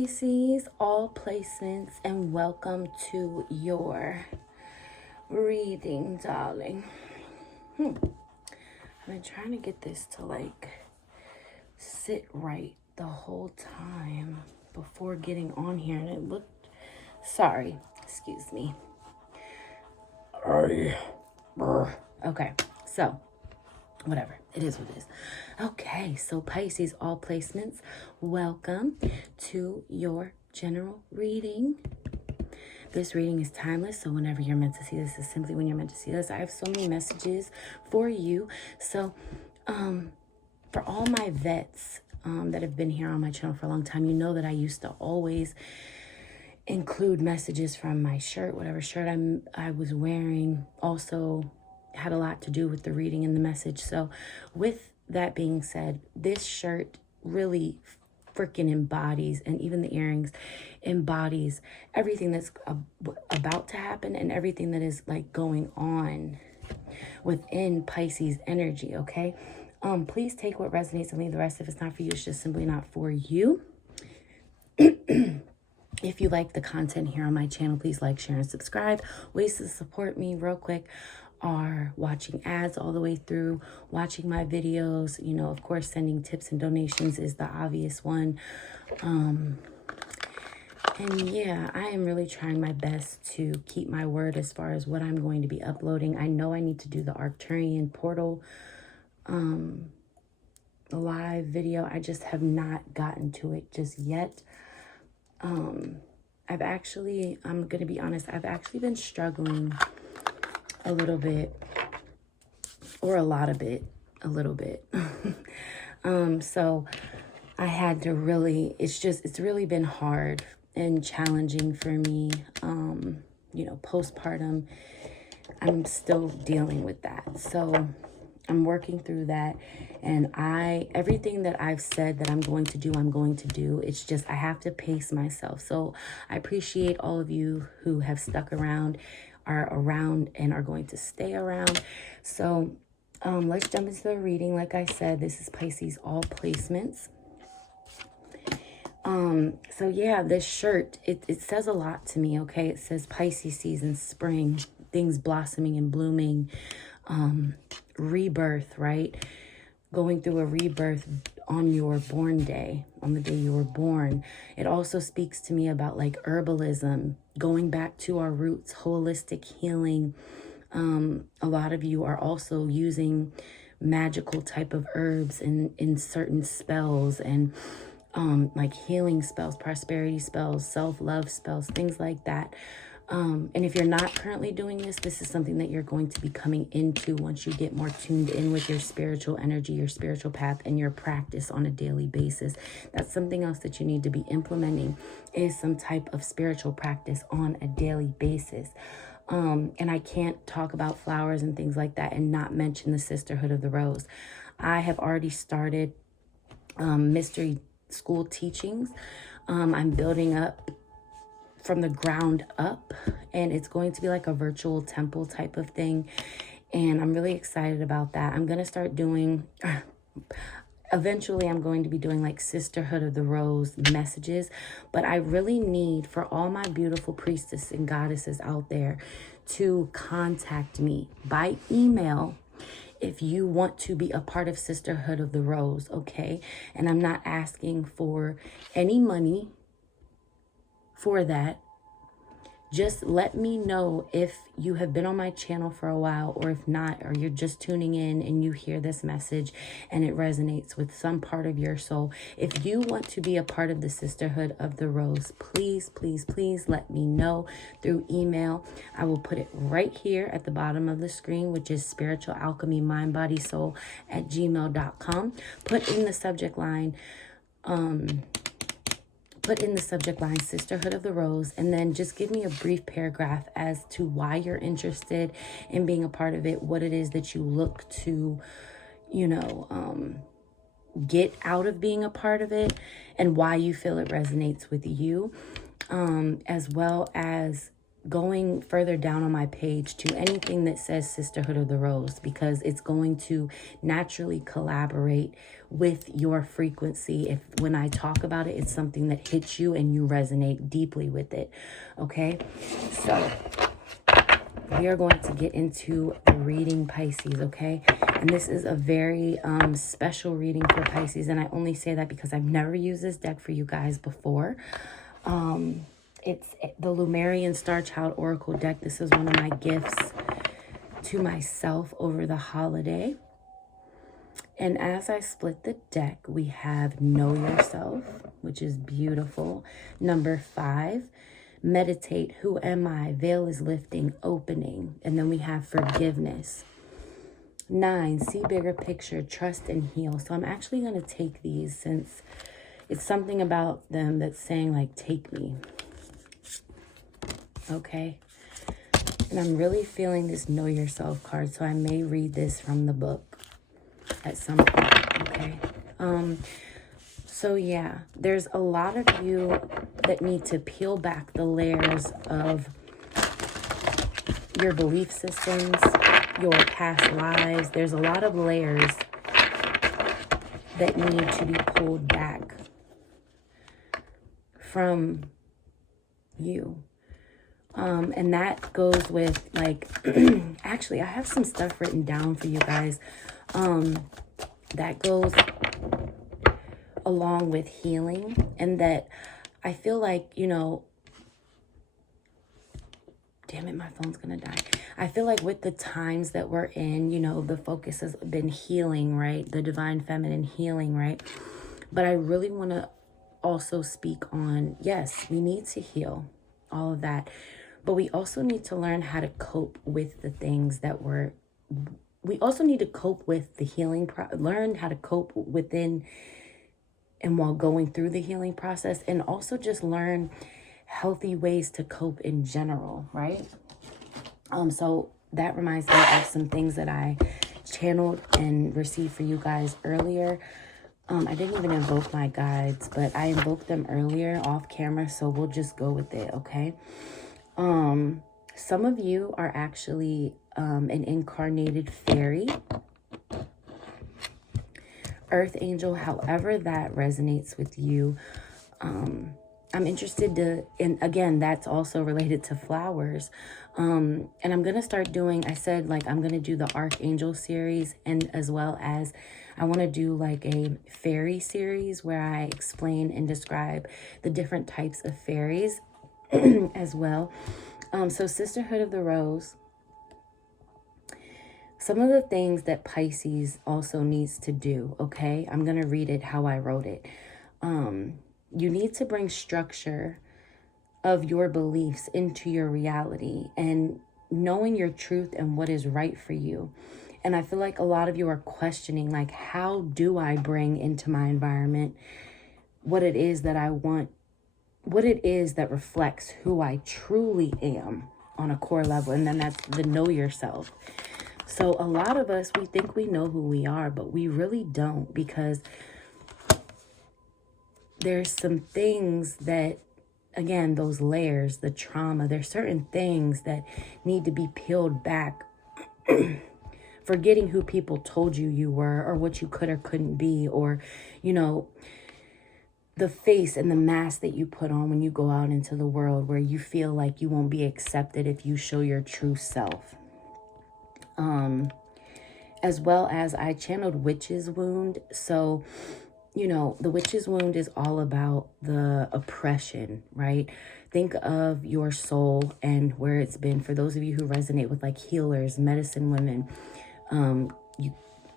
Pisces, all placements, and welcome to your reading, darling. I've been trying to get this to sit right the whole time before getting on here, and it looked, sorry, excuse me. Okay, so whatever, it is what it is. Okay, so Pisces, all placements, welcome to your general reading. This reading is timeless, so whenever you're meant to see this is simply when you're meant to see this. I have so many messages for you. So for all my vets that have been here on my channel for a long time, you know that I used to always include messages from my shirt. Whatever shirt I was wearing also had a lot to do with the reading and the message. So with that being said, this shirt really freaking embodies, and even the earrings embodies everything that's about to happen and everything that is going on within Pisces energy. Okay, please take what resonates and leave the rest. If it's not for you, it's just simply not for you. If you like the content here on my channel, please like, share, and subscribe. Ways to support me real quick are watching ads all the way through, watching my videos, you know, of course, sending tips and donations is the obvious one. And yeah, I am really trying my best to keep my word as far as what I'm going to be uploading. I know I need to do the Arcturian portal live video. I just have not gotten to it just yet. I'm going to be honest, I've actually been struggling a little bit, or a lot of it, a little bit. So I had to really, it's really been hard and challenging for me. You know, postpartum, I'm still dealing with that. So I'm working through that, and everything that I've said that I'm going to do, I'm going to do. It's just, I have to pace myself. So I appreciate all of you who have stuck around, are around, and are going to stay around. So let's jump into the reading. Like I said, this is Pisces, all placements. So yeah, this shirt, it says a lot to me, okay? It says Pisces season, spring, things blossoming and blooming, rebirth, right? Going through a rebirth on your born day, on the day you were born. It also speaks to me about like herbalism, going back to our roots, holistic healing. A lot of you are also using magical type of herbs in certain spells, and like healing spells, prosperity spells, self-love spells, things like that. And if you're not currently doing this, this is something that you're going to be coming into once you get more tuned in with your spiritual energy, your spiritual path, and your practice on a daily basis. That's something else that you need to be implementing, is some type of spiritual practice on a daily basis. And I can't talk about flowers and things like that and not mention the Sisterhood of the Rose. I have already started mystery school teachings. I'm building up from the ground up, and it's going to be like a virtual temple type of thing, and I'm really excited about that. I'm going to start doing eventually I'm going to be doing like Sisterhood of the Rose messages, but I really need for all my beautiful priestesses and goddesses out there to contact me by email if you want to be a part of Sisterhood of the Rose, okay? And I'm not asking for any money for that. Just let me know if you have been on my channel for a while, or if not, or you're just tuning in and you hear this message and it resonates with some part of your soul. If you want to be a part of the Sisterhood of the Rose, please, please, please let me know through email. I will put it right here at the bottom of the screen, which is spiritualalchemyminebodysoul@gmail.com. Put in the subject line, Sisterhood of the Rose, and then just give me a brief paragraph as to why you're interested in being a part of it, what it is that you look to, you know, get out of being a part of it, and why you feel it resonates with you, as well as going further down on my page to anything that says Sisterhood of the Rose, because it's going to naturally collaborate with your frequency. If when I talk about it, it's something that hits you and you resonate deeply with it. Okay, so we are going to get into the reading, Pisces, okay? And this is a very special reading for Pisces, and I only say that because I've never used this deck for you guys before. It's the Lumerian Star Child Oracle deck. This is one of my gifts to myself over the holiday. And as I split the deck, we have Know Yourself, which is beautiful. Number 5, Meditate, Who Am I? Veil is Lifting, Opening. And then we have Forgiveness. 9, See Bigger Picture, Trust and Heal. So I'm actually going to take these since it's something about them that's saying like, take me. Okay. And I'm really feeling this Know Yourself card, so I may read this from the book at some point. Okay. So yeah, there's a lot of you that need to peel back the layers of your belief systems, your past lives. There's a lot of layers that need to be pulled back from you. And that goes with like, actually, I have some stuff written down for you guys. That goes along with healing, and that I feel like, you know, damn it, my phone's gonna die. I feel like with the times that we're in, you know, the focus has been healing, right? The divine feminine healing, right? But I really want to also speak on, yes, we need to heal, all of that. But we also need to learn how to cope with the things that we also need to cope with the healing, learn how to cope within and while going through the healing process, and also just learn healthy ways to cope in general, right? So that reminds me of some things that I channeled and received for you guys earlier. I didn't even invoke my guides, but I invoked them earlier off camera, so we'll just go with it, okay? Some of you are actually an incarnated fairy, earth angel, however that resonates with you. I'm interested to, and again, that's also related to flowers. And I'm going to start doing, I said, like, I'm going to do the Archangel series, and as well as I want to do like a fairy series where I explain and describe the different types of fairies as well. So Sisterhood of the Rose. Some of the things that Pisces also needs to do, okay? I'm going to read it how I wrote it. You need to bring structure of your beliefs into your reality and knowing your truth and what is right for you. And I feel like a lot of you are questioning, like, how do I bring into my environment what it is that I want, what it is that reflects who I truly am on a core level. And then that's the Know Yourself. So a lot of us, we think we know who we are, but we really don't, because there's some things that, again, those layers, the trauma, there's certain things that need to be peeled back. Forgetting who people told you you were, or what you could or couldn't be, or, you know, the face and the mask that you put on when you go out into the world, where you feel like you won't be accepted if you show your true self. As well as I channeled Witch's Wound. So, you know, the Witch's Wound is all about the oppression, right? Think of your soul and where it's been. For those of you who resonate with like healers, medicine women,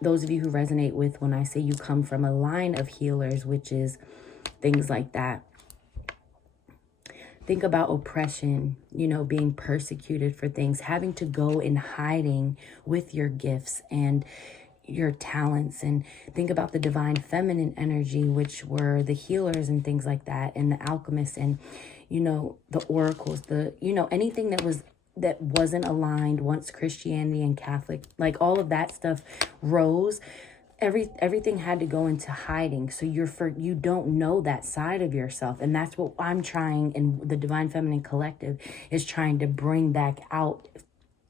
those of you who resonate with when I say you come from a line of healers, witches, things like that. Think about oppression, you know, being persecuted for things, having to go in hiding with your gifts and your talents. And think about the divine feminine energy, which were the healers and things like that, and the alchemists, and, you know, the oracles, the, you know, anything that wasn't aligned once Christianity and Catholic, like all of that stuff rose. everything had to go into hiding. So you don't know that side of yourself. And that's what I'm trying, in the Divine Feminine Collective, is trying to bring back out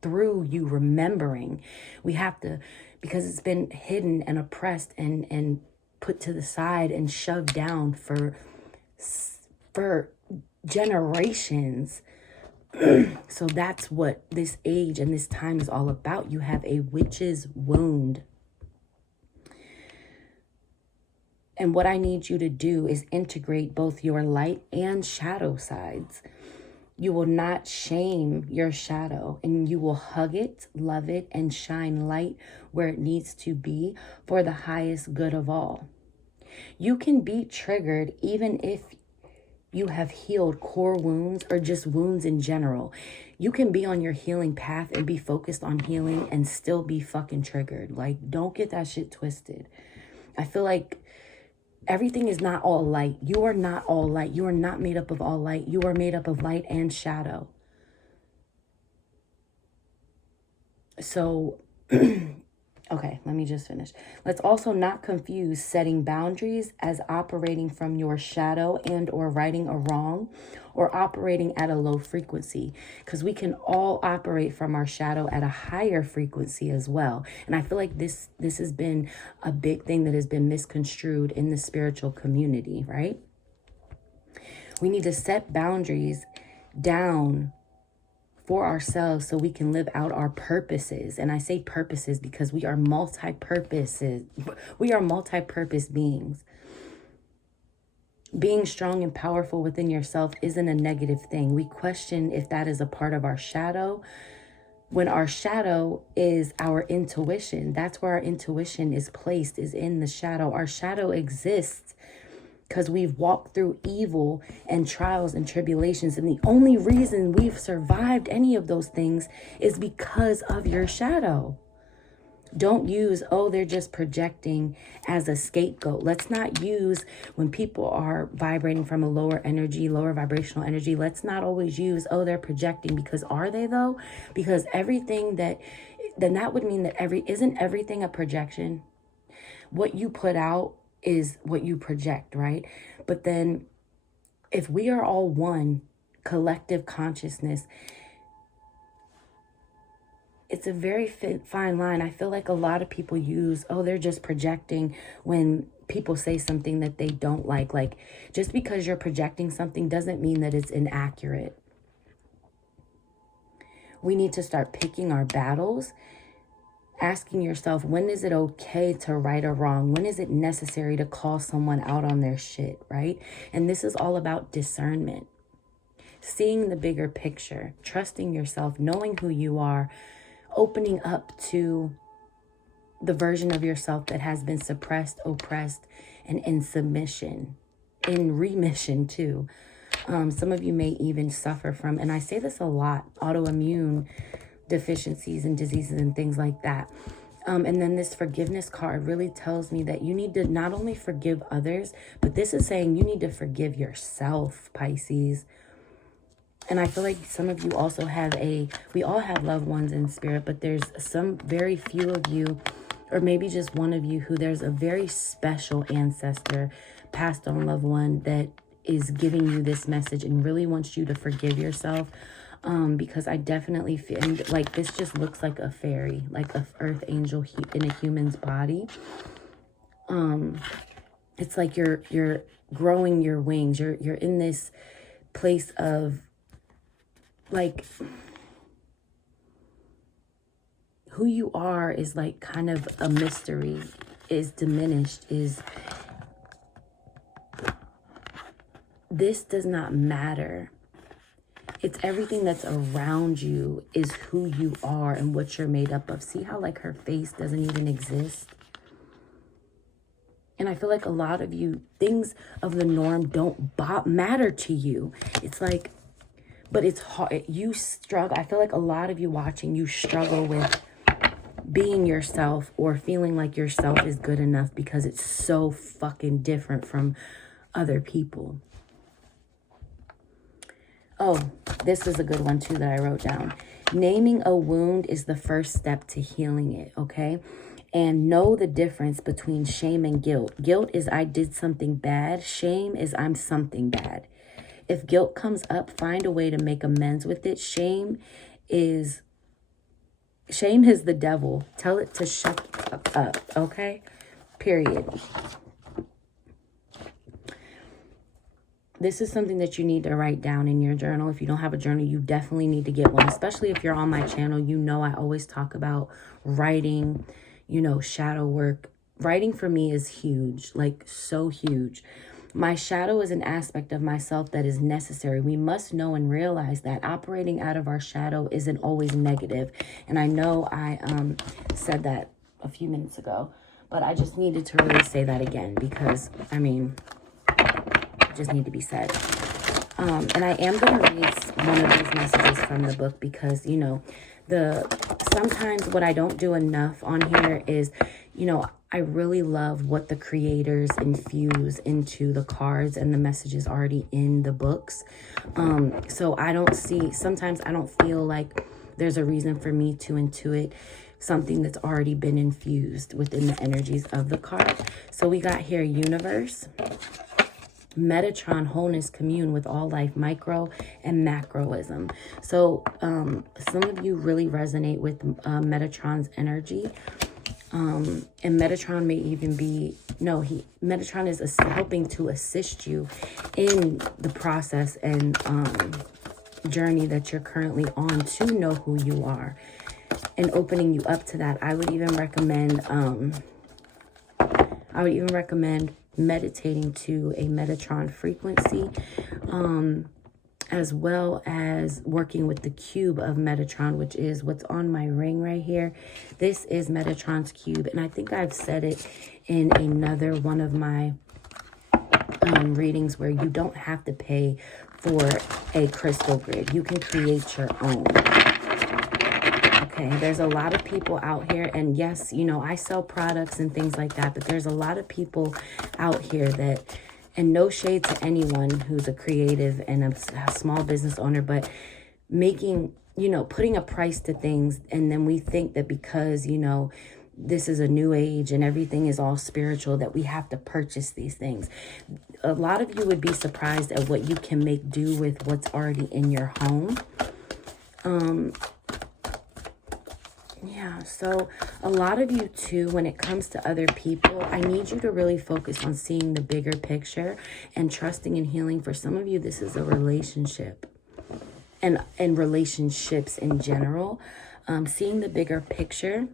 through you remembering. We have to, because it's been hidden and oppressed and put to the side and shoved down for generations. So that's what this age and this time is all about. You have a witch's wound. And what I need you to do is integrate both your light and shadow sides. You will not shame your shadow, and you will hug it, love it, and shine light where it needs to be for the highest good of all. You can be triggered even if you have healed core wounds or just wounds in general. You can be on your healing path and be focused on healing and still be fucking triggered. Like, don't get that shit twisted. I feel like everything is not all light. You are not all light. You are not made up of all light. You are made up of light and shadow. So, okay, let me just finish. Let's also not confuse setting boundaries as operating from your shadow and or righting a wrong or operating at a low frequency, because we can all operate from our shadow at a higher frequency as well. And I feel like this has been a big thing that has been misconstrued in the spiritual community, right? We need to set boundaries down for ourselves so we can live out our purposes. And I say purposes because we are multi-purposes. We are multi-purpose beings. Being strong and powerful within yourself isn't a negative thing. We question if that is a part of our shadow, when our shadow is our intuition. That's where our intuition is placed, is in the shadow. Our shadow exists because we've walked through evil and trials and tribulations. And the only reason we've survived any of those things is because of your shadow. Don't use, oh, they're just projecting as a scapegoat. Let's not use, when people are vibrating from a lower energy, lower vibrational energy, let's not always use, oh, they're projecting, because are they though? Because everything then that would mean that isn't everything a projection? What you put out is what you project, right? But then if we are all one collective consciousness, it's a very fine line. I feel like a lot of people use, oh, they're just projecting, when people say something that they don't like. Like, just because you're projecting something doesn't mean that it's inaccurate. We need to start picking our battles, asking yourself, when is it okay to right or wrong? When is it necessary to call someone out on their shit, right? And this is all about discernment. Seeing the bigger picture, trusting yourself, knowing who you are, opening up to the version of yourself that has been suppressed, oppressed, and in submission, in remission too. Some of you may even suffer from, and I say this a lot, autoimmune deficiencies and diseases and things like that. And then this forgiveness card really tells me that you need to not only forgive others, but this is saying you need to forgive yourself, Pisces. And I feel like some of you also have we all have loved ones in spirit, but there's some very few of you, or maybe just one of you, who there's a very special ancestor, passed on loved one, that is giving you this message and really wants you to forgive yourself. Because I definitely feel like this just looks like a fairy, like a earth angel in a human's body. It's like you're growing your wings. You're in this place of, like, who you are is like kind of a mystery, is diminished, this does not matter. It's everything that's around you is who you are and what you're made up of. See how like her face doesn't even exist? And I feel like a lot of you, things of the norm don't matter to you. It's like, but it's hard. You struggle. I feel like a lot of you watching, you struggle with being yourself or feeling like yourself is good enough because it's so fucking different from other people. Oh, this is a good one too that I wrote down. Naming a wound is the first step to healing it, okay? And know the difference between shame and guilt. Guilt is I did something bad. Shame is I'm something bad. If guilt comes up, find a way to make amends with it. Shame is the devil. Tell it to shut up, okay? Period. This is something that you need to write down in your journal. If you don't have a journal, you definitely need to get one. Especially if you're on my channel, you know I always talk about writing, you know, shadow work. Writing for me is huge, like so huge. My shadow is an aspect of myself that is necessary. We must know and realize that operating out of our shadow isn't always negative. And I know I said that a few minutes ago, but I just needed to really say that again because, I mean, it just need to be said. And I am going to read one of these messages from the book because, you know, sometimes what I don't do enough on here is, you know, I really love what the creators infuse into the cards and the messages already in the books. So sometimes I don't feel like there's a reason for me to intuit something that's already been infused within the energies of the card. So we got here, universe, Metatron, wholeness, commune with all life, micro and macroism. So some of you really resonate with Metatron's energy. And Metatron may even be, Metatron is helping to assist you in the process and journey that you're currently on to know who you are and opening you up to that. I would even recommend meditating to a Metatron frequency, as well as working with the cube of Metatron, which is what's on my ring right here. This is Metatron's cube, and I think I've said it in another one of my readings where you don't have to pay for a crystal grid. You can create your own. Okay, there's a lot of people out here, and yes, you know, I sell products and things like that, but there's a lot of people out here that, and no shade to anyone who's a creative and a small business owner, but making, you know, putting a price to things, and then we think that because, you know, this is a new age and everything is all spiritual that we have to purchase these things. A lot of you would be surprised at what you can make do with what's already in your home. Yeah, so a lot of you too, when it comes to other people, I need you to really focus on seeing the bigger picture and trusting and healing. For some of you, this is a relationship and relationships in general. Seeing the bigger picture,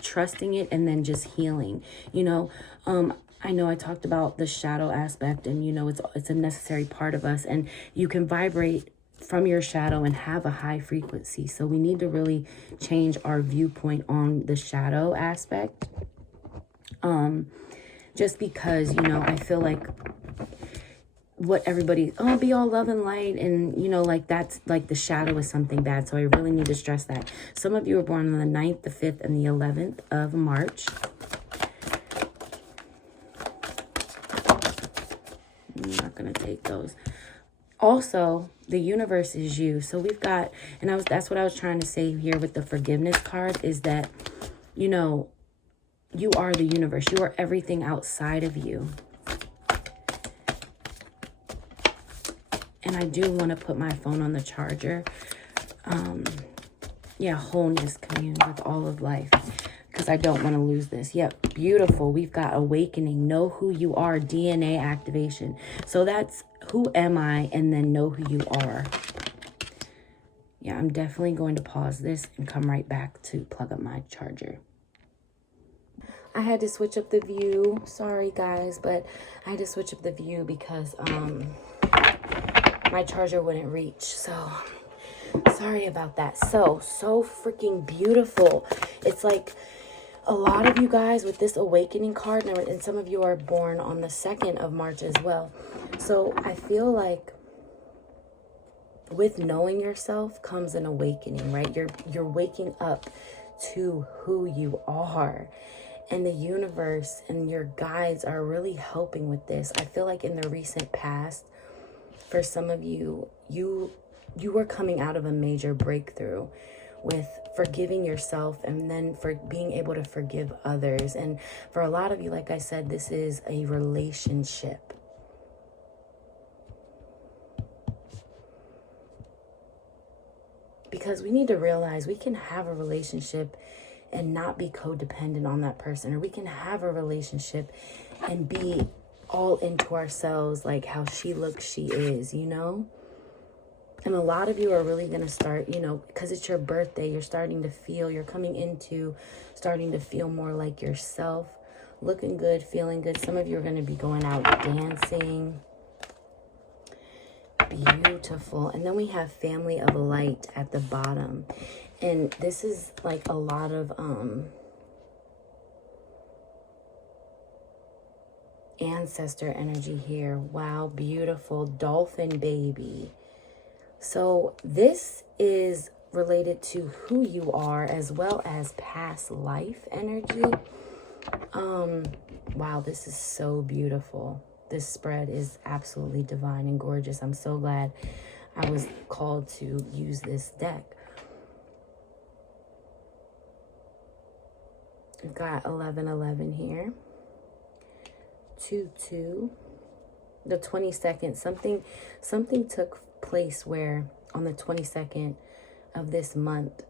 trusting it, and then just healing. You know, I know I talked about the shadow aspect, and you know, it's a necessary part of us, and you can vibrate from your shadow and have a high frequency. So we need to really change our viewpoint on the shadow aspect. Just because, you know, I feel like what everybody, be all love and light, and you know, like that's like the shadow is something bad. So I really need to stress that. Some of you were born on the 9th, the 5th, and the 11th of March. I'm not gonna take those. Also, the universe is you. So we've got, and that's what I was trying to say here with the forgiveness card, is that, you know, you are the universe. You are everything outside of you. And I do want to put my phone on the charger. Yeah, wholeness, commune with all of life, because I don't want to lose this. Yep, beautiful. We've got awakening, know who you are, DNA activation. So that's who am I, and then know who you are. Yeah, I'm definitely going to pause this and come right back to plug up my charger. I had to switch up the view. Sorry, guys, but I had to switch up the view because my charger wouldn't reach. So sorry about that. So freaking beautiful. It's like a lot of you guys with this awakening card, and some of you are born on the 2nd of March as well. So I feel like with knowing yourself comes an awakening, right? You're waking up to who you are, and the universe and your guides are really helping with this. I feel like in the recent past, for some of you, you were coming out of a major breakthrough with forgiving yourself, and then for being able to forgive others. And for a lot of you, like I said, this is a relationship. Because we need to realize we can have a relationship and not be codependent on that person, or we can have a relationship and be all into ourselves, like how she looks, she is, you know? And a lot of you are really going to start, you know, because it's your birthday, you're starting to feel, you're coming into starting to feel more like yourself, looking good, feeling good. Some of you are going to be going out dancing. Beautiful. And then we have family of light at the bottom. And this is like a lot of ancestor energy here. Wow, beautiful. Dolphin baby. So this is related to who you are as well as past life energy. Wow, this is so beautiful. This spread is absolutely divine and gorgeous. I'm so glad I was called to use this deck. We've got 1111 here. 22. The 22nd. Something took place where on the 22nd of this month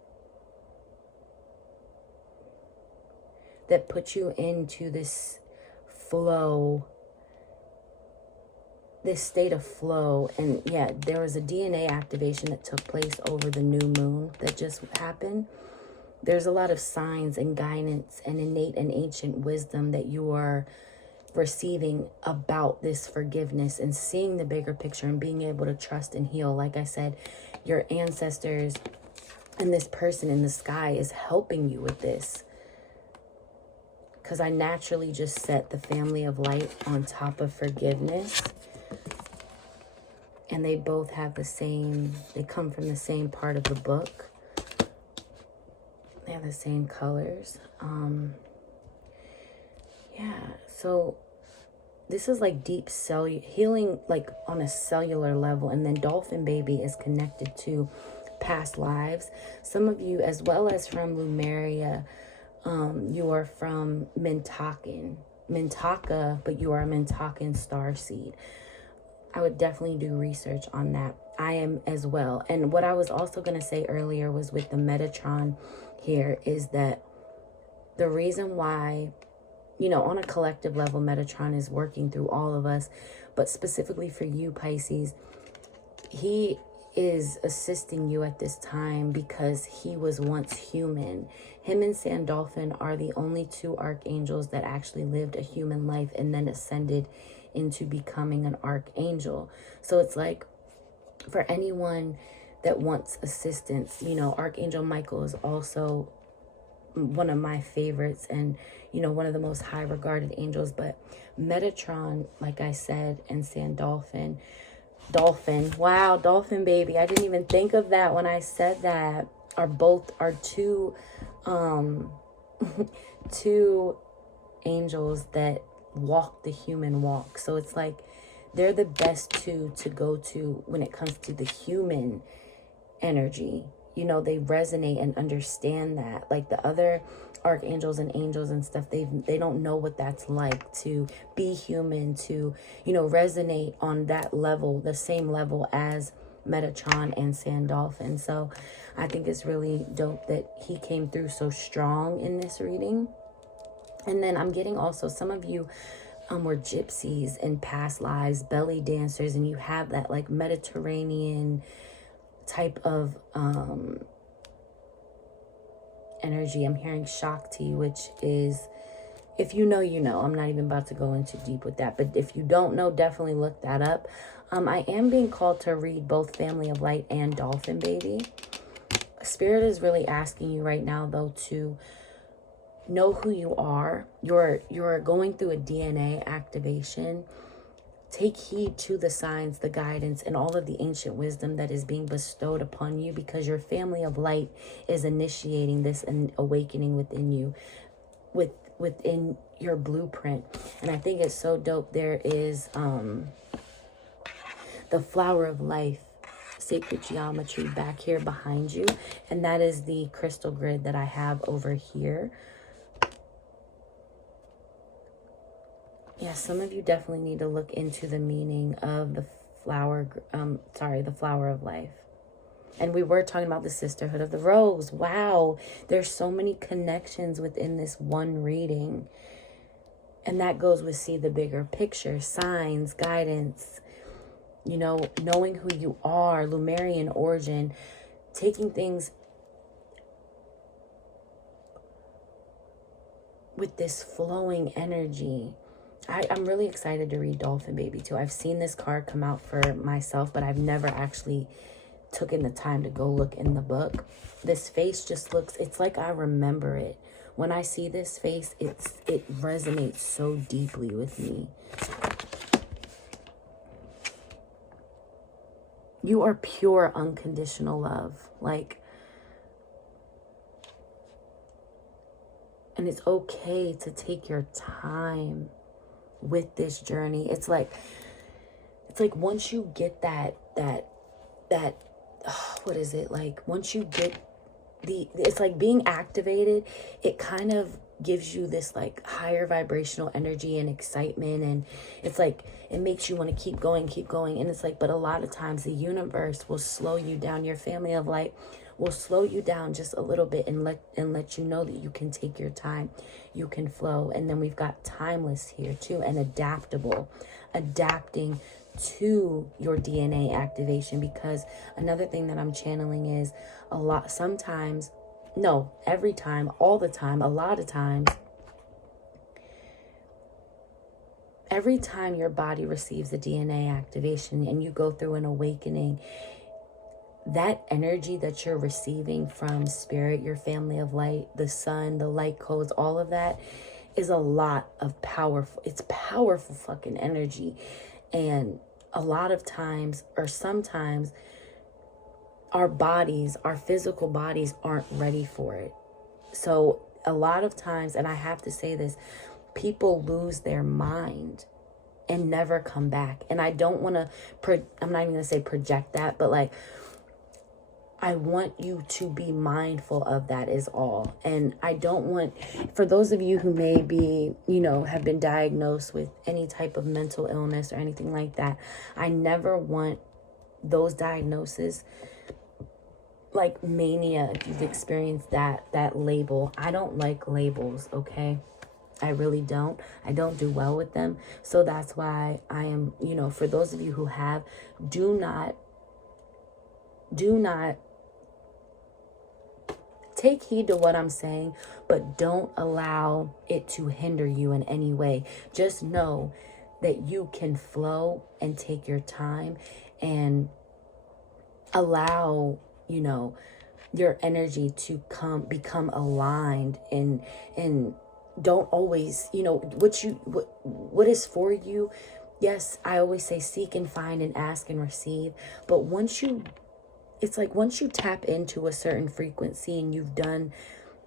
that put you into this flow, this state of flow. And yeah, there was a DNA activation that took place over the new moon that just happened. There's a lot of signs and guidance and innate and ancient wisdom that you are receiving about this forgiveness and seeing the bigger picture and being able to trust and heal. Like I said, your ancestors and this person in the sky is helping you with this. Because I naturally just set the family of light on top of forgiveness. And they both have the same, they come from the same part of the book. They have the same colors. Yeah, so this is like deep healing, like on a cellular level. And then Dolphin Baby is connected to past lives. Some of you, as well as from Lumeria, you are from Mintaka, but you are a Mintakan starseed. I would definitely do research on that. I am as well. And what I was also going to say earlier was with the Metatron here is that the reason why, you know, on a collective level, Metatron is working through all of us, but specifically for you, Pisces, he is assisting you at this time because he was once human. Him and Sandalphon are the only two archangels that actually lived a human life and then ascended into becoming an archangel. So it's like for anyone that wants assistance, you know, Archangel Michael is also one of my favorites and, you know, one of the most high regarded angels. But Metatron, like I said, and Sandalphon, wow, Dolphin Baby, I didn't even think of that when I said that, are two two angels that walk the human walk. So it's like they're the best two to go to when it comes to the human energy. You know, they resonate and understand that. Like the other archangels and angels and stuff, they don't know what that's like to be human, to, you know, resonate on that level, the same level as Metatron and Sandalphon. So I think it's really dope that he came through so strong in this reading. And then I'm getting also some of you were gypsies in past lives, belly dancers, and you have that like Mediterranean type of energy. I'm hearing Shakti, which is, if you know, you know. I'm not even about to go into deep with that, but if you don't know, definitely look that up. I am being called to read both Family of Light and Dolphin Baby. Spirit is really asking you right now, though, to know who you are. You're going through a DNA activation. Take heed to the signs, the guidance, and all of the ancient wisdom that is being bestowed upon you, because your family of light is initiating this and awakening within you, within your blueprint. And I think it's so dope. There is the flower of life sacred geometry back here behind you. And that is the crystal grid that I have over here. Yeah, some of you definitely need to look into the meaning of the flower, the flower of life. And we were talking about the sisterhood of the rose. Wow, there's so many connections within this one reading. And that goes with see the bigger picture, signs, guidance, you know, knowing who you are, Lemurian origin, taking things with this flowing energy. I'm really excited to read Dolphin Baby too. I've seen this card come out for myself, but I've never actually taken the time to go look in the book. This face just looks, it's like I remember it. When I see this face, it resonates so deeply with me. You are pure unconditional love. Like, and it's okay to take your time with this journey. It's like once you get that what is it, like once you get it's like being activated, it kind of gives you this like higher vibrational energy and excitement, and it's like it makes you want to keep going. And it's like, but a lot of times the universe will slow you down. Your family of light will slow you down just a little bit and let you know that you can take your time, you can flow. And then we've got timeless here too, and adaptable, adapting to your DNA activation. Because another thing that I'm channeling is every time, all the time, a lot of times, every time your body receives a DNA activation and you go through an awakening, that energy that you're receiving from spirit, your family of light, the sun, the light codes, all of that is a lot of powerful, it's powerful fucking energy. And a lot of times, or sometimes, our bodies, our physical bodies aren't ready for it. So a lot of times, and I have to say this, people lose their mind and never come back. And I don't want to, I'm not even going to say project that, but like, I want you to be mindful of that is all. And I don't want, for those of you who may be, you know, have been diagnosed with any type of mental illness or anything like that, I never want those diagnoses, like mania, if you've experienced that label. I don't like labels, okay? I really don't. I don't do well with them. So that's why I am, you know, for those of you who have, do not take heed to what I'm saying, but don't allow it to hinder you in any way. Just know that you can flow and take your time and allow, you know, your energy to become aligned, and don't always, you know, what is for you. Yes, I always say seek and find and ask and receive. But it's like once you tap into a certain frequency and you've done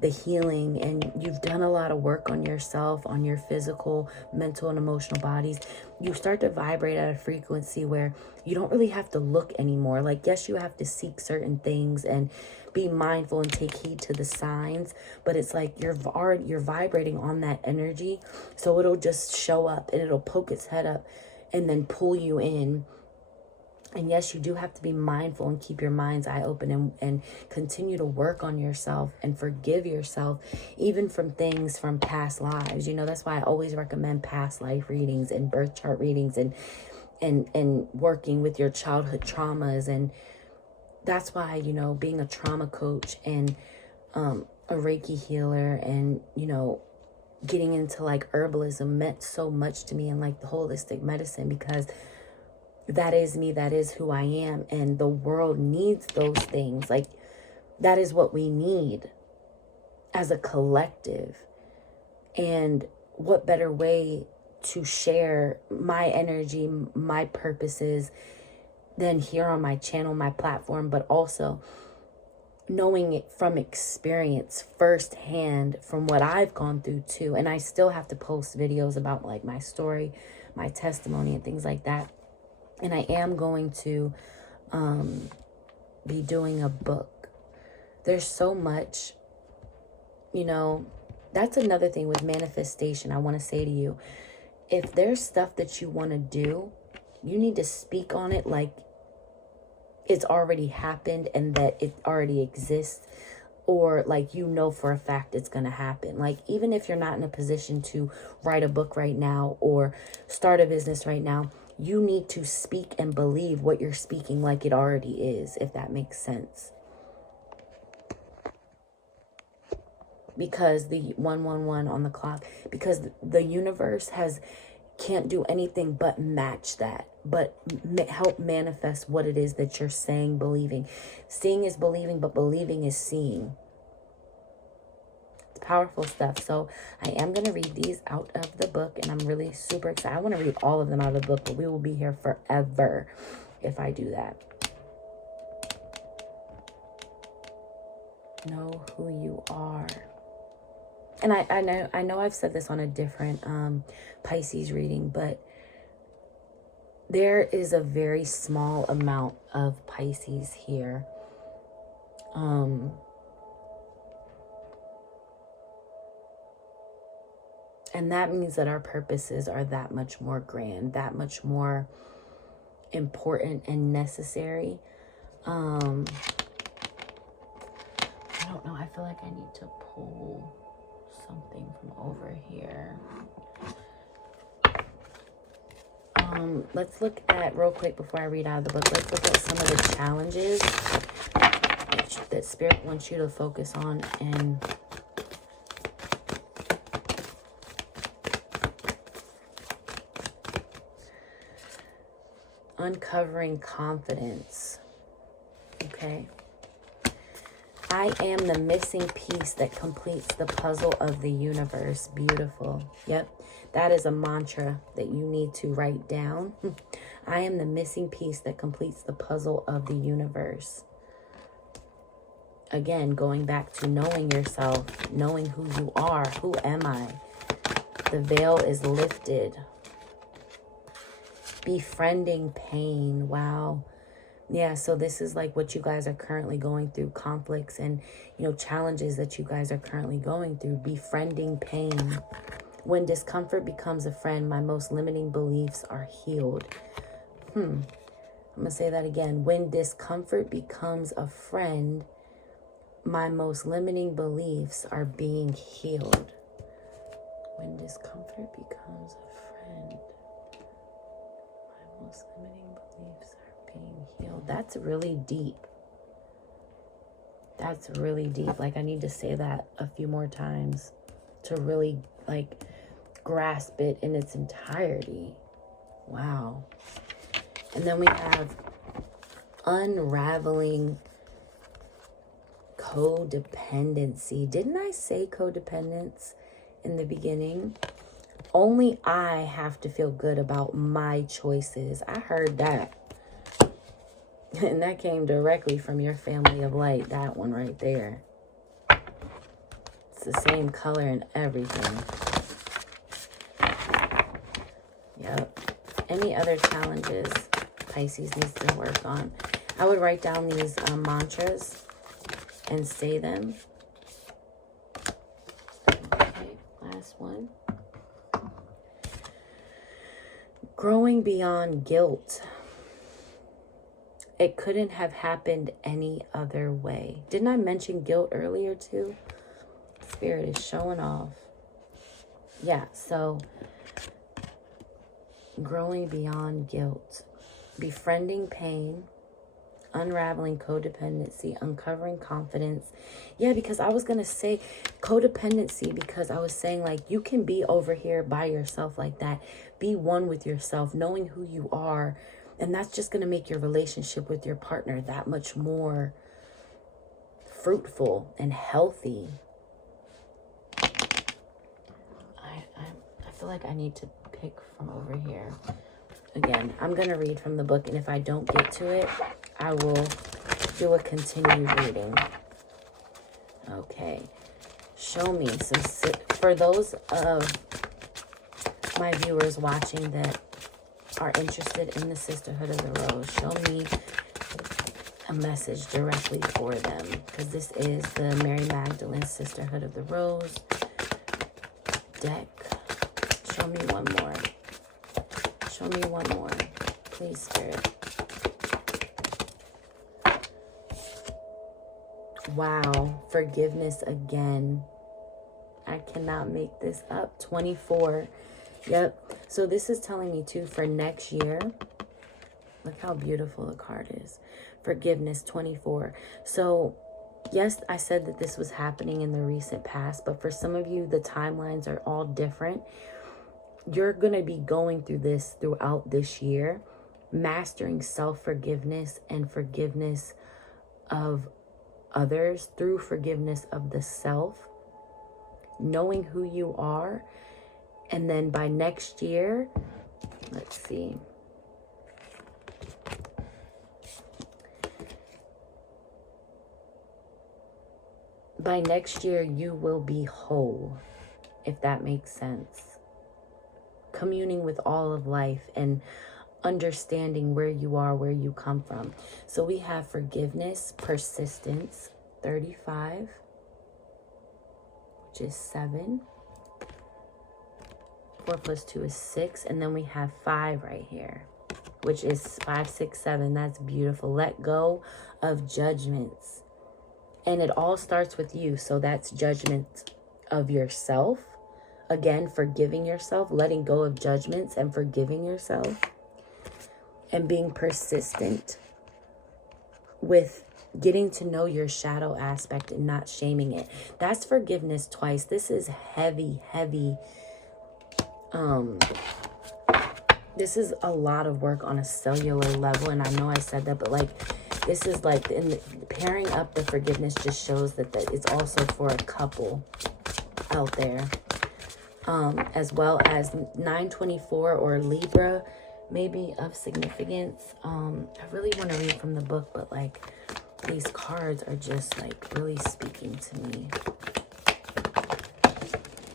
the healing and you've done a lot of work on yourself, on your physical, mental, and emotional bodies, you start to vibrate at a frequency where you don't really have to look anymore. Like, yes, you have to seek certain things and be mindful and take heed to the signs, but it's like you're vibrating on that energy, so it'll just show up and it'll poke its head up and then pull you in. And yes, you do have to be mindful and keep your mind's eye open and continue to work on yourself and forgive yourself, even from things from past lives. You know, that's why I always recommend past life readings and birth chart readings and working with your childhood traumas. And that's why, you know, being a trauma coach and a Reiki healer and, you know, getting into like herbalism meant so much to me, and like the holistic medicine, because that is me, that is who I am, and the world needs those things. Like, that is what we need as a collective. And what better way to share my energy, my purposes, than here on my channel, my platform, but also knowing it from experience firsthand, from what I've gone through too. And I still have to post videos about like my story, my testimony, and things like that. And I am going to be doing a book. There's so much, you know, that's another thing with manifestation. I want to say to you, if there's stuff that you want to do, you need to speak on it like it's already happened and that it already exists, or like, you know, for a fact it's going to happen. Like, even if you're not in a position to write a book right now or start a business right now, you need to speak and believe what you're speaking like it already is, if that makes sense. Because the 111 on the clock, because the universe can't do anything but match that, but help manifest what it is that you're saying, believing. Seeing is believing, but believing is seeing. It's powerful stuff. So I am going to read these out of the book, and I'm really super excited. I want to read all of them out of the book, but we will be here forever if I do that. Know who you are. And I know I've said this on a different Pisces reading, but there is a very small amount of Pisces here. And that means that our purposes are that much more grand, that much more important and necessary. I don't know. I feel like I need to pull something from over here. Let's look at, real quick before I read out of the book, let's look at some of the challenges that Spirit wants you to focus on. And uncovering confidence. Okay. I am the missing piece that completes the puzzle of the universe. Beautiful. Yep. That is a mantra that you need to write down. I am the missing piece that completes the puzzle of the universe. Again, going back to knowing yourself, knowing who you are. Who am I? The veil is lifted. Befriending pain. Wow. Yeah, so this is like what you guys are currently going through, conflicts and, you know, challenges that you guys are currently going through. Befriending pain. When discomfort becomes a friend, my most limiting beliefs are healed. I'm going to say that again. When discomfort becomes a friend, my most limiting beliefs are being healed. When discomfort becomes a friend, my most limiting beliefs are being healed. That's really deep. That's really deep. Like, I need to say that a few more times to really, like, grasp it in its entirety. Wow. And then we have unraveling codependency. Didn't I say codependence in the beginning? Only I have to feel good about my choices. I heard that. And that came directly from your family of light. That one right there. It's the same color and everything. Yep. Any other challenges Pisces needs to work on? I would write down these mantras and say them. Okay, last one. Growing beyond guilt. It couldn't have happened any other way. Didn't I mention guilt earlier too? Spirit is showing off. Yeah, so growing beyond guilt. Befriending pain. Unraveling codependency. Uncovering confidence. Yeah, because I was going to say codependency because I was saying, like, you can be over here by yourself like that. Be one with yourself, knowing who you are. And that's just going to make your relationship with your partner that much more fruitful and healthy. I feel like I need to pick from over here. Again, I'm going to read from the book, and if I don't get to it, I will do a continued reading. Okay. Show me some, for those of my viewers watching that are interested in the Sisterhood of the Rose, show me a message directly for them, because this is the Mary Magdalene Sisterhood of the Rose deck. Show me one more. Show me one more. Please, Spirit. Wow. Forgiveness again. I cannot make this up. 24. Yep. So this is telling me too, for next year. Look how beautiful the card is. Forgiveness, 24. So yes, I said that this was happening in the recent past, but for some of you, the timelines are all different. You're going to be going through this throughout this year, mastering self-forgiveness and forgiveness of others through forgiveness of the self, knowing who you are. And then by next year, let's see. By next year, you will be whole, if that makes sense. Communing with all of life and understanding where you are, where you come from. So we have forgiveness, persistence, 35, which is 7. 4 plus 2 is 6. And then we have 5 right here, which is 5, 6, 7. That's beautiful. Let go of judgments. And it all starts with you. So that's judgment of yourself. Again, forgiving yourself, letting go of judgments and forgiving yourself. And being persistent with getting to know your shadow aspect and not shaming it. That's forgiveness twice. This is heavy, heavy. This is a lot of work on a cellular level. And I know I said that, but like, this is like, pairing up the forgiveness just shows that it's also for a couple out there. As well as 924 or Libra, maybe of significance. I really want to read from the book, but like, these cards are just like really speaking to me.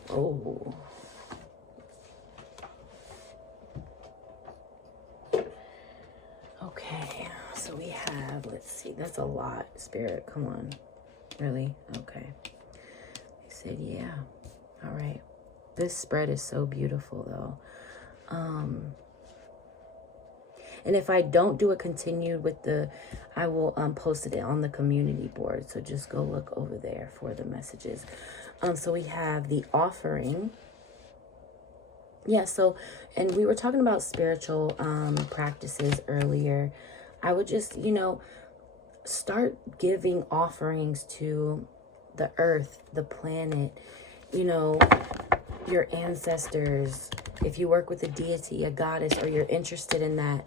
Oh. Okay, so we have, let's see, that's a lot, Spirit, come on. Really? Okay. They said, yeah. All right. This spread is so beautiful, though. And if I don't do a continued with I will post it on the community board. So just go look over there for the messages. So we have the offering. Yeah, so, and we were talking about spiritual practices earlier. I would just, start giving offerings to the earth, the planet, your ancestors. If you work with a deity, a goddess, or you're interested in that,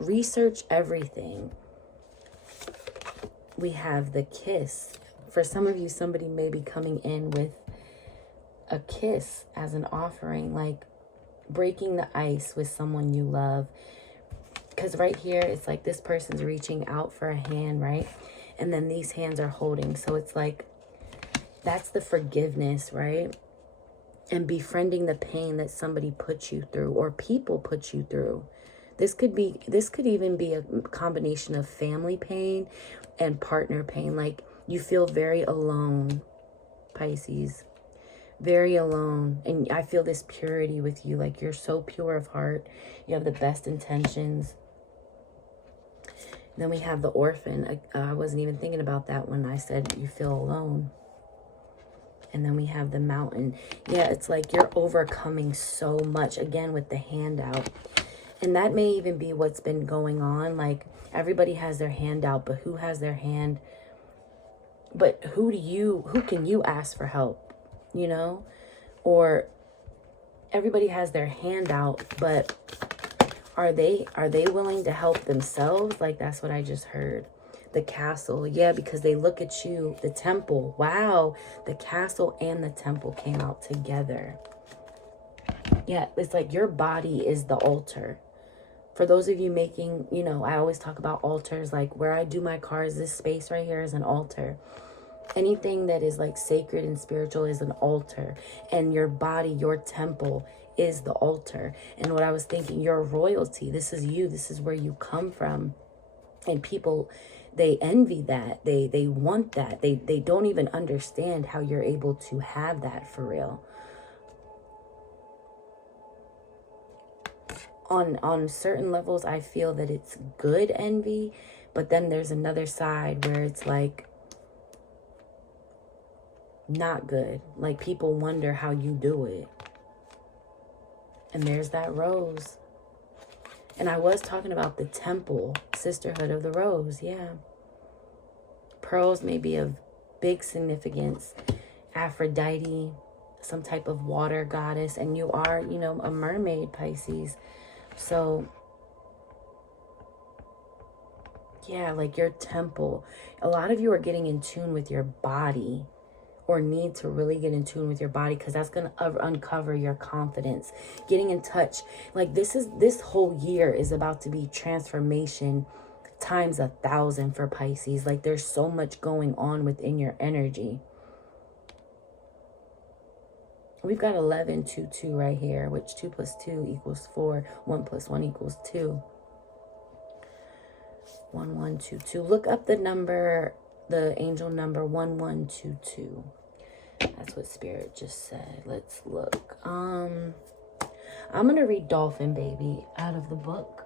research everything. We have the kiss. For some of you, somebody may be coming in with a kiss as an offering, like breaking the ice with someone you love. Because right here, it's like this person's reaching out for a hand, right? And then these hands are holding. So it's like, that's the forgiveness, right? And befriending the pain that somebody put you through or people put you through. This could even be a combination of family pain and partner pain. Like, you feel very alone, Pisces. Very alone. And I feel this purity with you. Like, you're so pure of heart. You have the best intentions. Then we have the orphan. I wasn't even thinking about that when I said you feel alone. And then we have the mountain. Yeah, it's like you're overcoming so much. Again, with the hand out. And that may even be what's been going on. Like, everybody has their hand out, but who has their hand? But who can you ask for help? Or everybody has their hand out, but are they willing to help themselves? Like, that's what I just heard. The castle. Yeah, because they look at you. The temple. Wow. The castle and the temple came out together. Yeah, it's like your body is the altar. For those of you making, I always talk about altars, like where I do my cards, this space right here is an altar. Anything that is like sacred and spiritual is an altar. And your body, your temple is the altar. And what I was thinking, your royalty, this is you. This is where you come from. And people, they envy that. They want that. They don't even understand how you're able to have that for real. On certain levels, I feel that it's good envy, but then there's another side where it's like not good. Like people wonder how you do it. And there's that rose. And I was talking about the temple, sisterhood of the rose. Yeah. Pearls may be of big significance. Aphrodite, some type of water goddess. And you are, you know, a mermaid, Pisces. So, yeah, like your temple. A lot of you are getting in tune with your body, or need to really get in tune with your body, because that's going to uncover your confidence. Getting in touch. Like this whole year is about to be transformation times 1,000 for Pisces. Like there's so much going on within your energy. We've got 1122 right here, which 2 plus 2 equals 4. 1 plus 1 equals 2. 1122. Look up the number, the angel number 1122. That's what Spirit just said. Let's look. I'm going to read Dolphin Baby out of the book.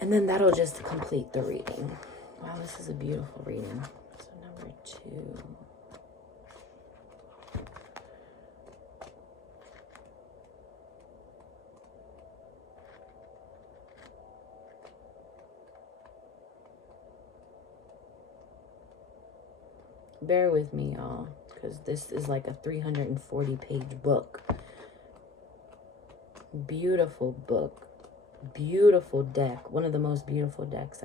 And then that'll just complete the reading. Wow, this is a beautiful reading. So number 2. Bear with me, y'all, because this is like a 340-page book. Beautiful book. Beautiful deck. One of the most beautiful decks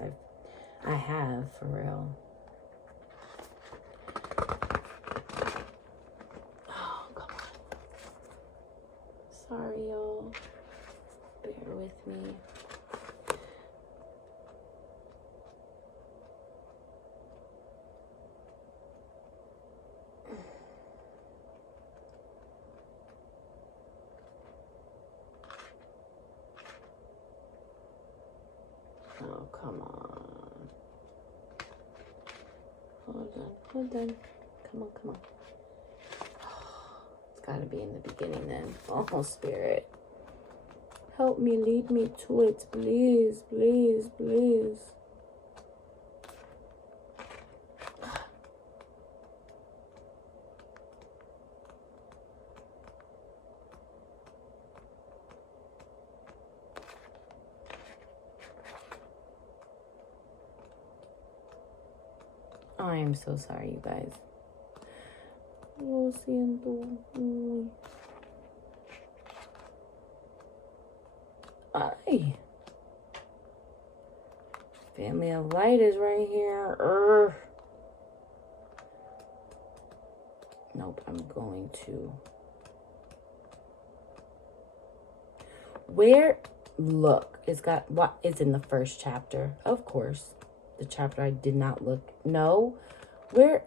I have, for real. Oh, come on. Sorry, y'all. Bear with me. Oh, come on. Hold on. Come on. It's got to be in the beginning then. Oh, Spirit. Help me, lead me to it, please. I am so sorry, you guys. Lo siento. Ay. Family of Light is right here. Nope, I'm going to. Where? Look, it's got what is in the first chapter. Of course. The chapter I did not look. No. Where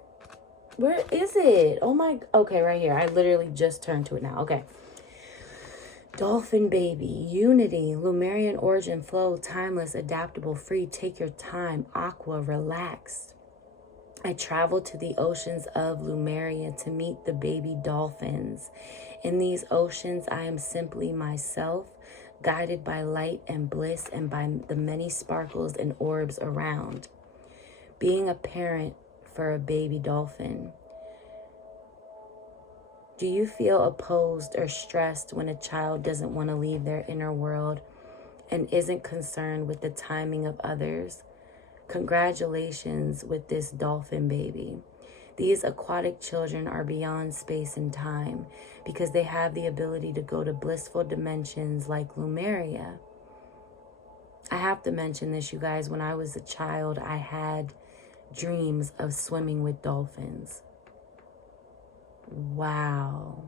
is it? Oh my. Okay, right here. I literally just turned to it now. Okay. Dolphin Baby, unity, Lemurian origin, flow, timeless, adaptable, free, take your time, aqua, relaxed. I traveled to the oceans of Lemuria to meet the baby dolphins. In these oceans, I am simply myself, guided by light and bliss and by the many sparkles and orbs around. Being a parent for a baby dolphin. Do you feel opposed or stressed when a child doesn't want to leave their inner world and isn't concerned with the timing of others? Congratulations with this dolphin baby. These aquatic children are beyond space and time because they have the ability to go to blissful dimensions like Lemuria. I have to mention this, you guys. When I was a child, I had dreams of swimming with dolphins. Wow.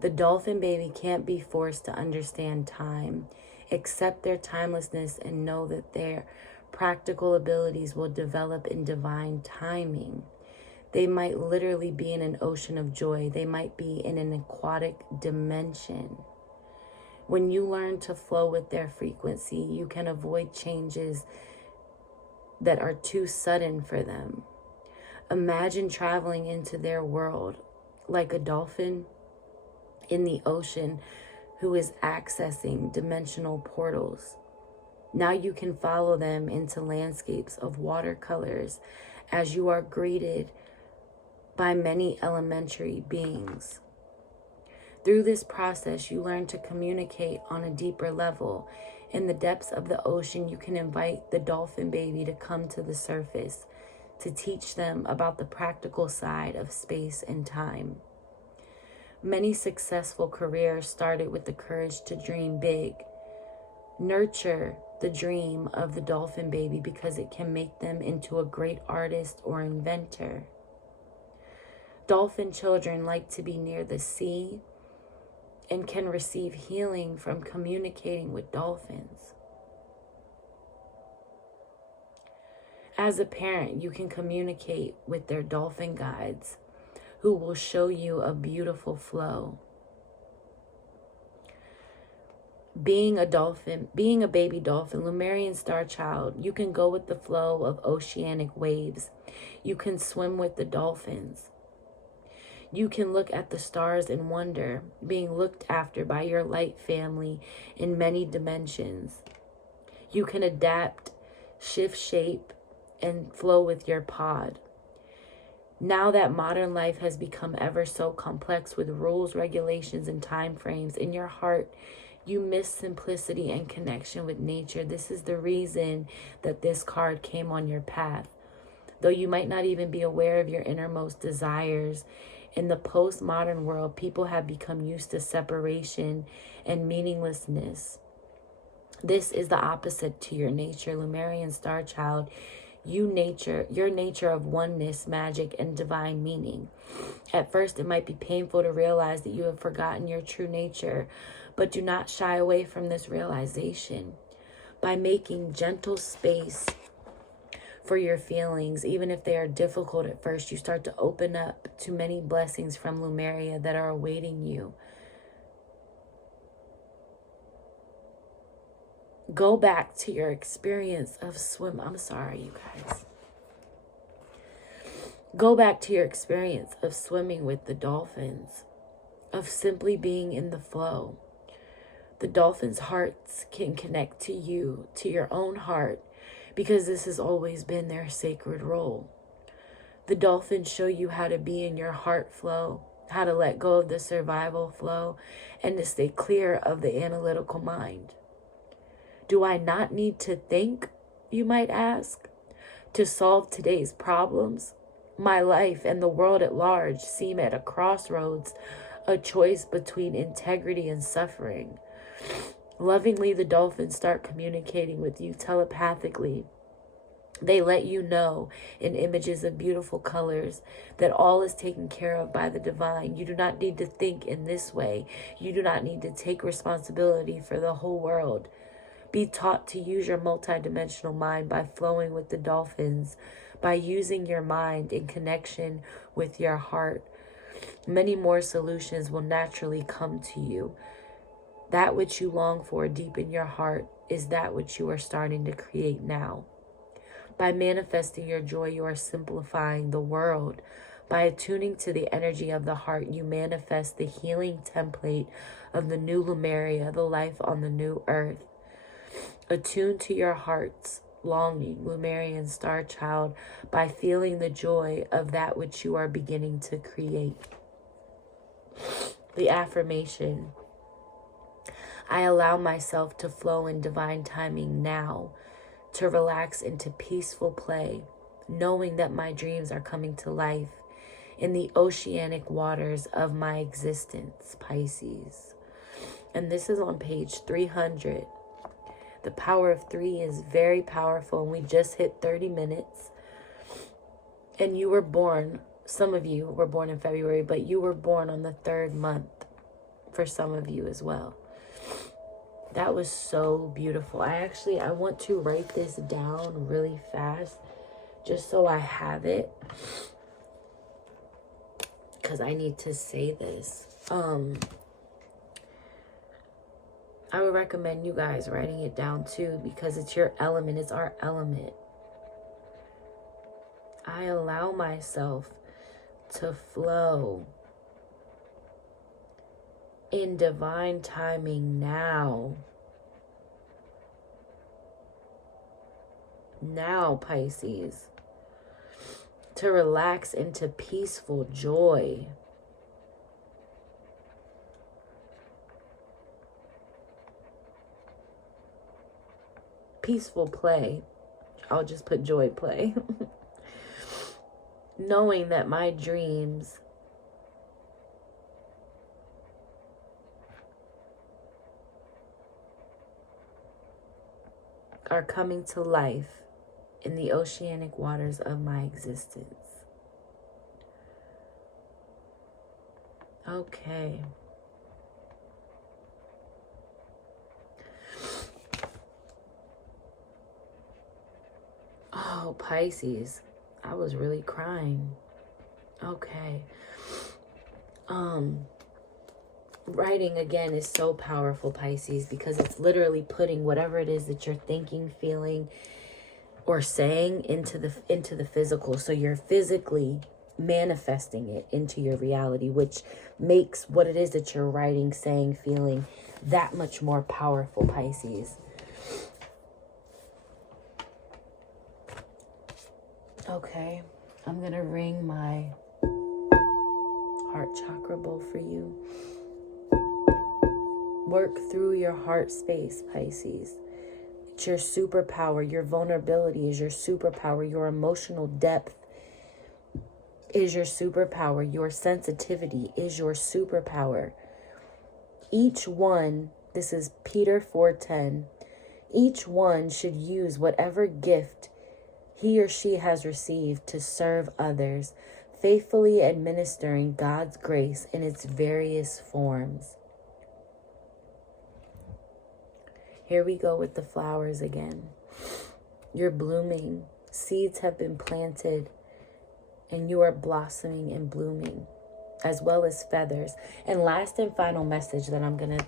The dolphin baby can't be forced to understand time. Accept their timelessness and know that their practical abilities will develop in divine timing. They might literally be in an ocean of joy. They might be in an aquatic dimension. When you learn to flow with their frequency, you can avoid changes that are too sudden for them. Imagine traveling into their world like a dolphin in the ocean who is accessing dimensional portals. Now you can follow them into landscapes of watercolors as you are greeted by many elementary beings. Through this process, you learn to communicate on a deeper level. In the depths of the ocean, you can invite the dolphin baby to come to the surface to teach them about the practical side of space and time. Many successful careers started with the courage to dream big. Nurture the dream of the dolphin baby because it can make them into a great artist or inventor. Dolphin children like to be near the sea and can receive healing from communicating with dolphins. As a parent, you can communicate with their dolphin guides who will show you a beautiful flow. Being a baby dolphin, Lemurian star child, you can go with the flow of oceanic waves. You can swim with the dolphins. You can look at the stars and wonder, being looked after by your light family in many dimensions. You can adapt, shift shape, and flow with your pod. Now that modern life has become ever so complex with rules, regulations, and time frames, in your heart, you miss simplicity and connection with nature. This is the reason that this card came on your path. Though you might not even be aware of your innermost desires, in the postmodern world, people have become used to separation and meaninglessness. This is the opposite to your nature, Lemurian star child. Your nature of oneness, magic, and divine meaning. At first, it might be painful to realize that you have forgotten your true nature, but do not shy away from this realization. By making gentle space for your feelings, even if they are difficult at first, you start to open up to many blessings from Lemuria that are awaiting you. Go back to your experience of I'm sorry, you guys. Go back to your experience of swimming with the dolphins, of simply being in the flow. The dolphins' hearts can connect to you, to your own heart, because this has always been their sacred role. The dolphins show you how to be in your heart flow, how to let go of the survival flow, and to stay clear of the analytical mind. Do I not need to think, you might ask, to solve today's problems? My life and the world at large seem at a crossroads, a choice between integrity and suffering. Lovingly, the dolphins start communicating with you telepathically. They let you know in images of beautiful colors that all is taken care of by the divine. You do not need to think in this way. You do not need to take responsibility for the whole world. Be taught to use your multidimensional mind by flowing with the dolphins, by using your mind in connection with your heart. Many more solutions will naturally come to you. That which you long for deep in your heart is that which you are starting to create now. By manifesting your joy, you are simplifying the world. By attuning to the energy of the heart, you manifest the healing template of the new Lemuria, the life on the new earth. Attune to your heart's longing, Lemurian star child, by feeling the joy of that which you are beginning to create. The affirmation: I allow myself to flow in divine timing now, to relax into peaceful play, knowing that my dreams are coming to life in the oceanic waters of my existence, Pisces. And this is on page 300. The power of 3 is very powerful, and we just hit 30 minutes. And you were born, some of you were born in February, but you were born on the 3rd month for some of you as well. That was so beautiful. I want to write this down really fast just so I have it, because I need to say this. I would recommend you guys writing it down too, because it's your element. It's our element. I allow myself to flow in divine timing now. Now, Pisces. To relax into peaceful joy. Peaceful play. I'll just put joy play. Knowing that my dreams are coming to life in the oceanic waters of my existence. Okay. Oh, Pisces. I was really crying. Okay. Writing again is so powerful, Pisces, because it's literally putting whatever it is that you're thinking, feeling, or saying into the physical. So you're physically manifesting it into your reality, which makes what it is that you're writing, saying, feeling that much more powerful, Pisces. Okay, I'm gonna ring my heart chakra bowl for you. Work through your heart space, Pisces. It's your superpower. Your vulnerability is your superpower. Your emotional depth is your superpower. Your sensitivity is your superpower. Each one, this is Peter 4:10, each one should use whatever gift he or she has received to serve others, faithfully administering God's grace in its various forms. Here we go with the flowers again. You're blooming. Seeds have been planted and you are blossoming and blooming, as well as feathers. And last and final message that I'm going to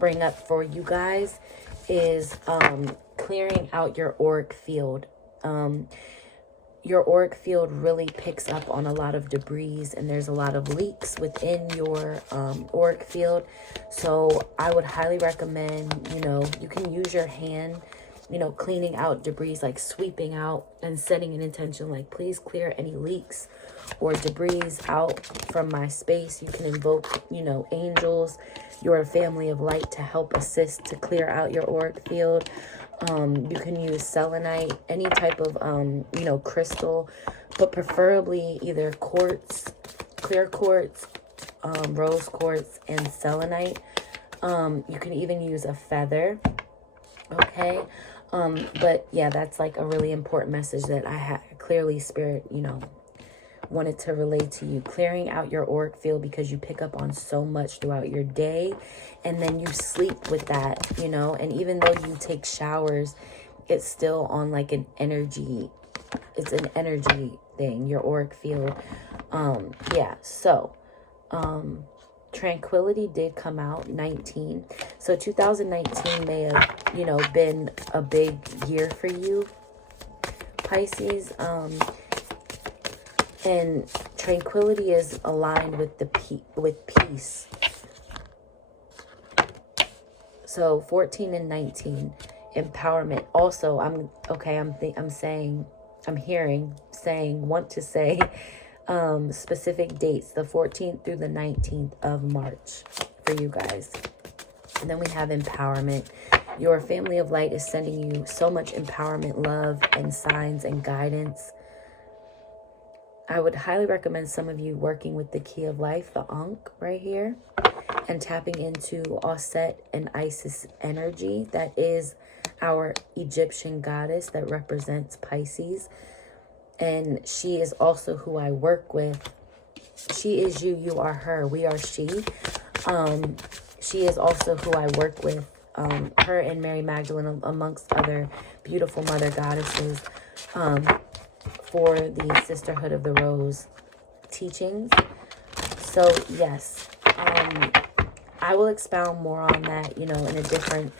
bring up for you guys is clearing out your auric field. Your auric field really picks up on a lot of debris, and there's a lot of leaks within your auric field. So I would highly recommend, you can use your hand, cleaning out debris, like sweeping out and setting an intention, like please clear any leaks or debris out from my space. You can invoke, angels, your family of light to help assist to clear out your auric field. You can use selenite, any type of, crystal, but preferably either quartz, clear quartz, rose quartz, and selenite. You can even use a feather, okay? But yeah, that's like a really important message that I had clearly Spirit, wanted to relay to you. Clearing out your auric field, because you pick up on so much throughout your day, and then you sleep with that, and even though you take showers, it's still on like an energy, it's an energy thing, your auric field. Tranquility did come out, 19. So 2019 may have, been a big year for you, Pisces. And tranquility is aligned with with peace. So 14 and 19, empowerment. Also, want to say specific dates, the 14th through the 19th of March for you guys. And then we have empowerment. Your family of light is sending you so much empowerment, love, and signs and guidance. I would highly recommend some of you working with the key of life, the Ankh right here, and tapping into Osset and Isis energy. That is our Egyptian goddess that represents Pisces. And she is also who I work with. She is you, you are her, we are she. She is also who I work with. Her and Mary Magdalene, amongst other beautiful mother goddesses, for the Sisterhood of the Rose teachings. So yes, I will expound more on that, you know, in a different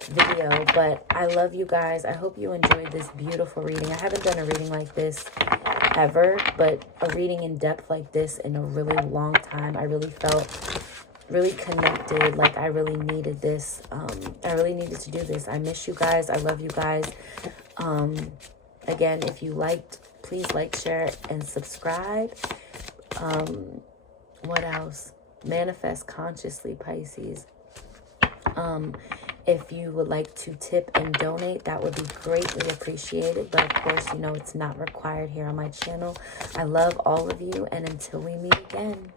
video. But I love you guys. I hope you enjoyed this beautiful reading. I haven't done a reading like this ever, but a reading in depth like this in a really long time. I really felt really connected, like I really needed this. I really needed to do this. I miss you guys. I love you guys. Again, if you liked, please like, share, and subscribe. What else? Manifest consciously, Pisces. If you would like to tip and donate, that would be greatly appreciated. But of course, you know, it's not required here on my channel. I love all of you, and until we meet again.